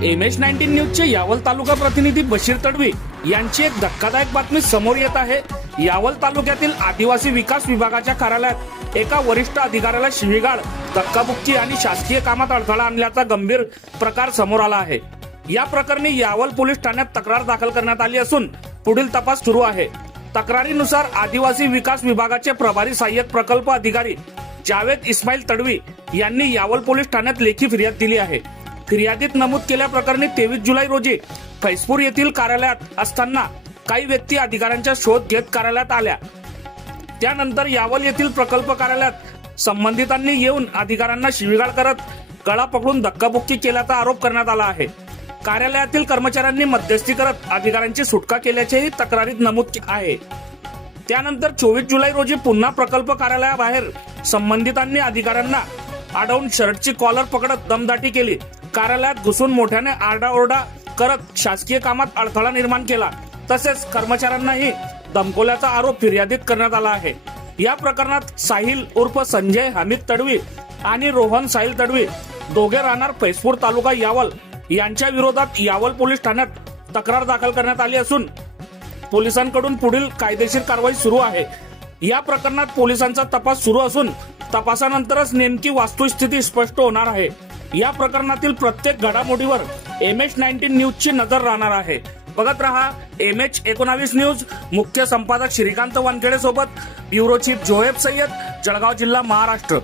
MH19 न्यूजचे Yawal तालुका प्रतिनिधी बशीर तडवी यांची एक धक्कादायक बातमी समोर येत आहे। यावल तालुक्यातील आदिवासी विकास विभागाच्या कार्यालयात एका वरिष्ठ अधिकाऱ्याला शिवीगाळ, धक्काबुक्की आणि शासकीय कामात अडथळा आणल्याचा गंभीर प्रकार समोर आला आहे। या प्रकरणी यावल पोलीस ठाण्यात तक्रार दाखल करण्यात आली असून पुढील तपास सुरू आहे। तक्रारीनुसार आदिवासी विकास विभागाचे प्रभारी सहाय्यक प्रकल्प अधिकारी जावेद इस्माईल तडवी यांनी यावल पोलीस ठाण्यात लेखी फिर्याद दिली आहे। फिर्यादीत नमूद केल्याप्रकरणी 23 जुलै रोजी फैजपूर येथील कार्यालयात असताना काही व्यक्ती अधिकाऱ्यांचा शोध घेत कार्यालयात आल्या। त्यानंतर यावल येथील प्रकल्प कार्यालयात संबंधितांनी येऊन अधिकाऱ्यांना शिवीगाळ करत गळा पकडून धक्काबुक्की केल्याचा आरोप करण्यात आला आहे। कार्यालयातील कर्मचाऱ्यांनी मध्यस्थी करत अधिकाऱ्यांची सुटका केल्याचेही तक्रारीत नमूद आहे। त्यानंतर 24 जुलै रोजी पुन्हा प्रकल्प कार्यालयाबाहेर संबंधितांनी अधिकाऱ्यांना अडवून शर्टची कॉलर पकडत दमदाटी केली। कार्यालयात घुसून मोठ्याने आरडाओरडा करत शासकीय कामात अडथळा निर्माण केला, तसेच कर्मचाऱ्यांनाही धमकवल्याचा आरोप फिर्यादीत करण्यात आला आहे। या प्रकरणात साहिल उर्फ संजय हमीद तडवी आणि रोहन साहिल तडवी दोघे राहणार फैजपूर तालुका यावल यांच्या विरोधात यावल पोलीस ठाण्यात तक्रार दाखल करण्यात आली असून पोलिसांकडून पुढील कायदेशीर कारवाई सुरू आहे। या प्रकरणात पोलिसांचा तपास सुरू असून तपासानंतरच नेमकी वस्तुस्थिती स्पष्ट होणार आहे। या प्रकरणातील प्रत्येक घडामोडीवर MH19 न्यूजची नजर राहणार आहे। बघत रहा MH19 न्यूज। मुख्य संपादक श्रीकांत वानखेडे सोबत ब्युरो चीफ जोहेब सय्यद, जळगाव जिल्हा, महाराष्ट्र।